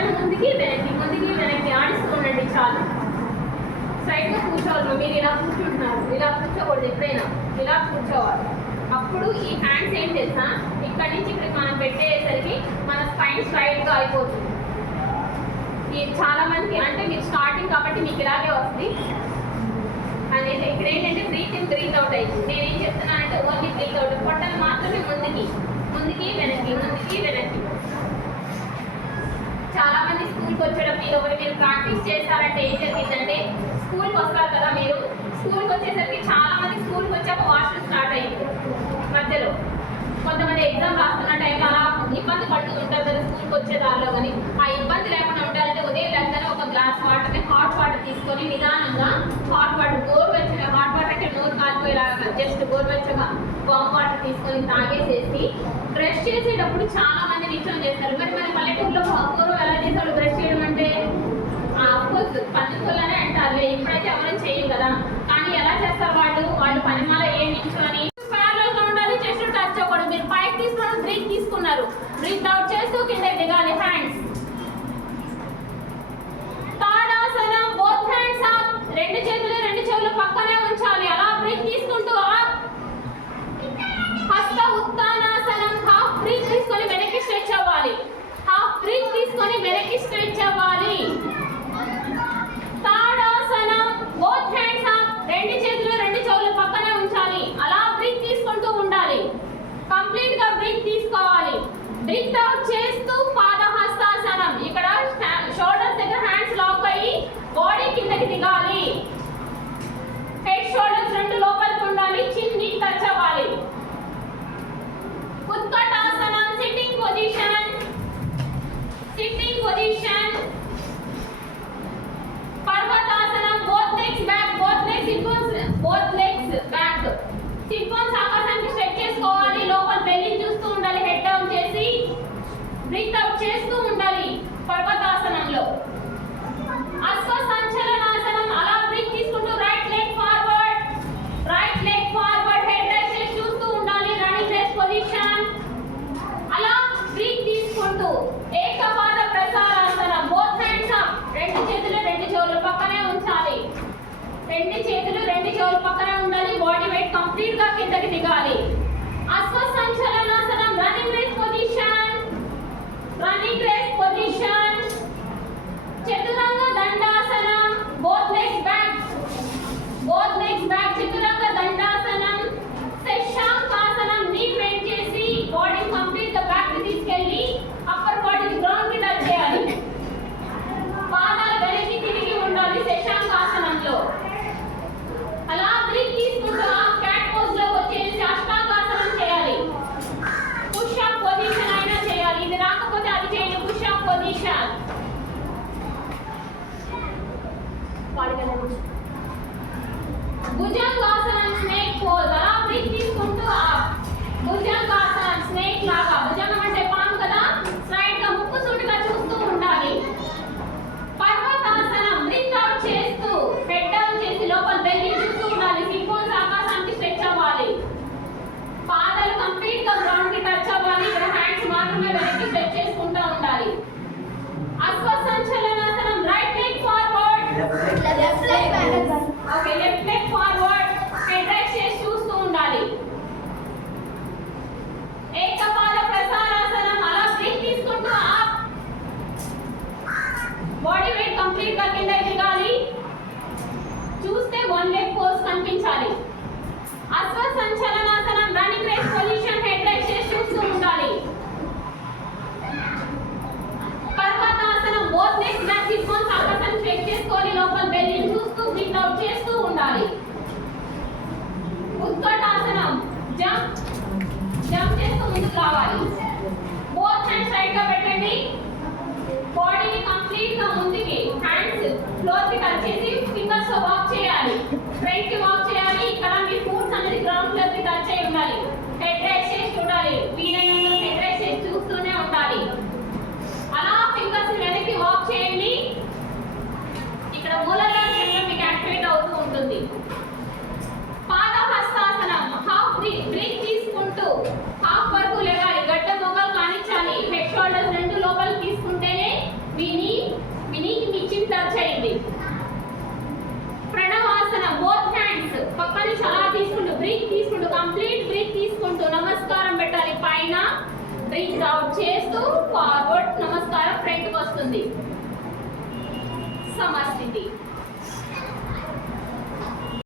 Only ముందుకి వెనక్కి ముందుకి వెనక్కి ఆడిస్తూ ఉండండి చాలు. స్ట్రైట్గా కూర్చోవాలి. మీరు ఇలా కూర్చుంటున్నారు. ఇలా కూర్చోకూడదు ఎప్పుడైనా. ఇలా కూర్చోవాలి. అప్పుడు ఈ హ్యాండ్స్ ఏం తెలుసా? ఇక్కడి నుంచి ఇక్కడికి మనం పెట్టేసరికి మన స్పైన్ స్ట్రైట్గా అయిపోతుంది. ఇది చాలా మందికి అంటే మీరు స్టార్టింగ్ కాబట్టి మీకు ఇలాగే వస్తుంది. అనేది ఇక్కడ ఏంటంటే బ్రీత్ ఇన్ బ్రీత్ అవుట్ అయింది నేను ఏం చెప్తున్నానంటే ఓన్లీ బ్రీత్ అవుట్ పొట్టలు మాత్రమే ముందుకి ముందుకి వెనక్కి ముందుకి వెనక్కి. స్కూల్కి వచ్చేటప్పుడు ఇది ఒకటి మీరు ప్రాక్టీస్ చేస్తారంటే ఏం జరిగిందంటే స్కూల్కి వస్తారు కదా మీరు. స్కూల్కి వచ్చేసరికి చాలా మంది స్కూల్కి వచ్చాక వాష్రూమ్ స్టార్ట్ అయ్యింది మధ్యలో. కొంతమంది ఎగ్జామ్ రాస్తున్న టైంలో అలా ఇబ్బంది పడుతూ ఉంటారు కదా స్కూల్కి వచ్చే దారిలో కానీ ఆ ఇబ్బంది లేకుండా ఉండాలంటే ఉదయం లేకపోతే ఒక గ్లాస్ వాటర్ని హాట్ వాటర్ తీసుకొని నిదానంగా హాట్ వాటర్ గోరువెచ్చగా హాట్ వాటర్ అంటే నోరు కాలిపోయేలాగా జస్ట్ గోరువెచ్చగా వామ్ వాటర్ తీసుకొని తాగేసేసి బ్రష్ చేసేటప్పుడు చాలా మంది నిత్యం చేస్తారు. మరి మరి పల్లెటూరులో గోరు ఎలా చేస్తారు బ్రష్ అఫ్కోర్స్ అంటారు ఇప్పుడైతే ఎవరు చేయరు కదా. కానీ ఎలా చేస్తారు వాళ్ళు? వాళ్ళు పనిమాల ఏం నిల్చొని ప్యారల్గా ఉండాలి చెస్ట్ టచ్ అవ్వకూడదు మీరు పైకి తీసుకున్నారు బ్రీత్ తీసుకున్నారు. బ్రీత్ అవుట్ చేస్తూ కింద దిగాలి hands Tadasana both hands up రెండు చేతులు రెండు చెవులు పక్కనే ఉంచాలి అలా బ్రీత్ తీసుకుంటూ అప్ హస్త ఉత్తానాసనం హాఫ్ బ్రీత్ తీసుకొని వెనక్కి స్ట్రెచ్ అవ్వాలి హాఫ్ బ్రీత్ తీసుకొని వెనక్కి స్ట్రెచ్ అవ్వాలి తాడాసనం బోత్ హ్యాండ్స్ అప్ రెండు చేతులు రెండు చెవులు పక్కనే ఉంచాలి అలా బ్రీత్ తీసుకుంటూ ఉండాలి కంప్లీట్గా బ్రీత్ తీసుకోవాలి బ్రీత్ అవుట్ చేస్తూ పాదహస్తాసనం ఇక్కడ షోల్డర్స్ దగ్గర హ్యాండ్స్ లాక్ అయ్యి బాడీ కిందకి దిగాలి హెడ్ షోల్డర్స్ రెండు లోపలికి ఉండాలి చిన్ని టచ్ అవ్వాలి గా కిందకి బాడీ వెయిట్ కంప్లీట్ గా కింద దిగాలి చూస్తే వన్ లెగ్ పోజ్ కనిపించాలి అశ్వ సంచలనాసనం running race position head right చేసి చూస్తూ ఉండాలి పర్వతాసనం బోత్ లెగ్స్ బ్యాక్ సిట్బోన్స్ ఆకాశం చెక్ చేసుకొని లోపల బెల్లి చూస్తూ బ్రీత్ అవుట్ చేస్తూ ఉండాలి ఉత్కటాసనం జంప్ జంప్ చేస్తూ ముందుకు రావాలి బోత్ హ్యాండ్స్ రైట్ గా పెట్టండి బాడీని కంప్లీట్గా ముందుకి హ్యాండ్స్ ఫ్లోర్కి టచ్ చేసి ఫింగర్స్తో వాక్ చేయాలి. ఫార్వర్డ్ నమస్కారం. ఫ్రంట్ వస్తుంది. సమస్థితి.